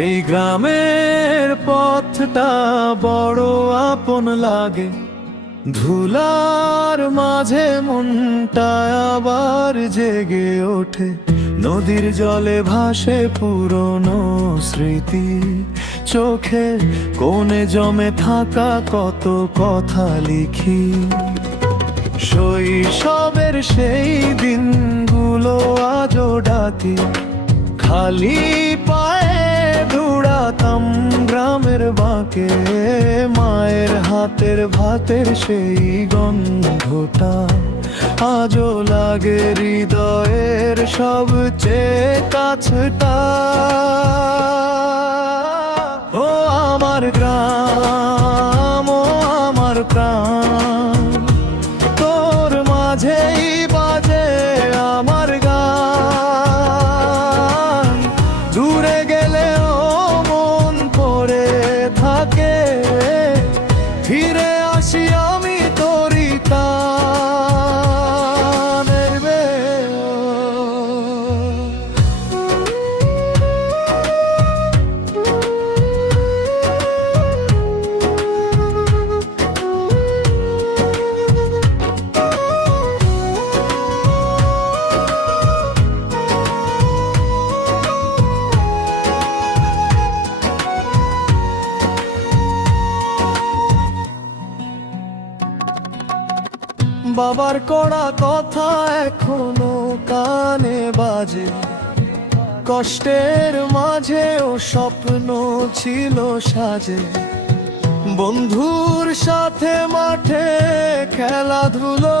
এই গ্রামের পথটা বড় আপন লাগে, ধুলার মাঝে মনটা আবার জেগে ওঠে। নদীর জলে ভাসে পুরনো স্মৃতি, চোখে কোণে জমে থাকা কত কথা লিখি। শৈশবের সেই দিনগুলো আজও ডাকি, খালি পায়ে দৌড়াতাম গ্রামের বাঁকে। মায়ের হাতের ভাতের সেই গন্ধটা আজও লাগে হৃদয়ের সবচেয়ে কাছটা। ও আমার গ্রাম, ও আমার প্রাণ, তোর মাঝেই বাজে আমার গান। দূরে গেলেও মন পড়ে থাকে, ফিরে আসি আমি তোরই টানে রে। বাবার কড়া কথা এখনো কানে বাজে, কষ্টের মাঝেও স্বপ্ন ছিল সাজে। বন্ধুর সাথে মাঠে খেলাধুলো,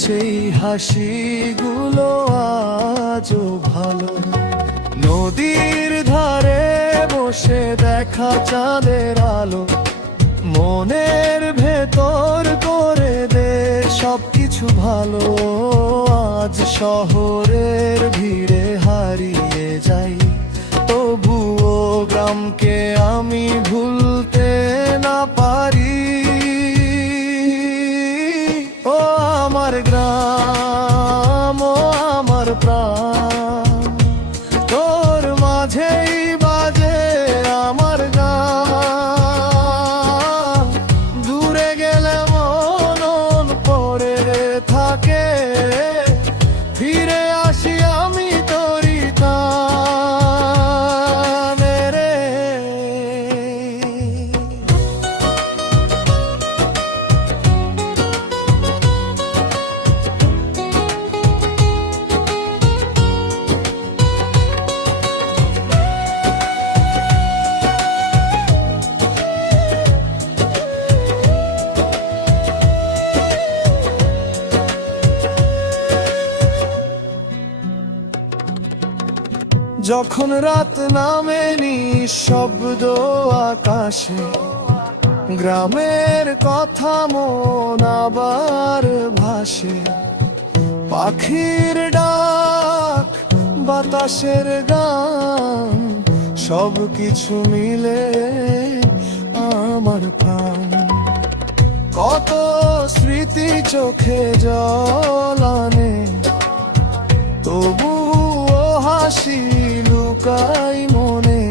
সেই হাসিগুলো আজও ভালো। নদীর ধারে বসে দেখা চাঁদের আলো, মনের ভেতর করে দে সবকিছু ভালো। আজ শহরের ভিড়ে হারিয়ে যাই, তবুও গ্রামকে আমি ভুলতে না পারি। ও আমার গ্রাম, ও আমার প্রাণ, তোর মাঝেই বাজে আমার গান। দূরে গেলে মন পড়ে থাকে, ফিরে আসি আমি তোরই টানে রে। যখন রাত নামে নিঃশব্দ আকাশে, গ্রামের কথা মন আবার ভাসে। পাখির ডাক, বাতাসের গান, সব কিছু মিলে আমার প্রাণ। কত স্মৃতি চোখে জল আনে, তবু হাসি লুকাই মনে।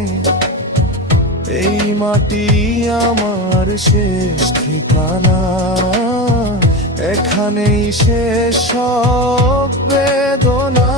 এই মাটি আমার শেষ ঠিকানা, এখানেই শেষ সব বেদনা।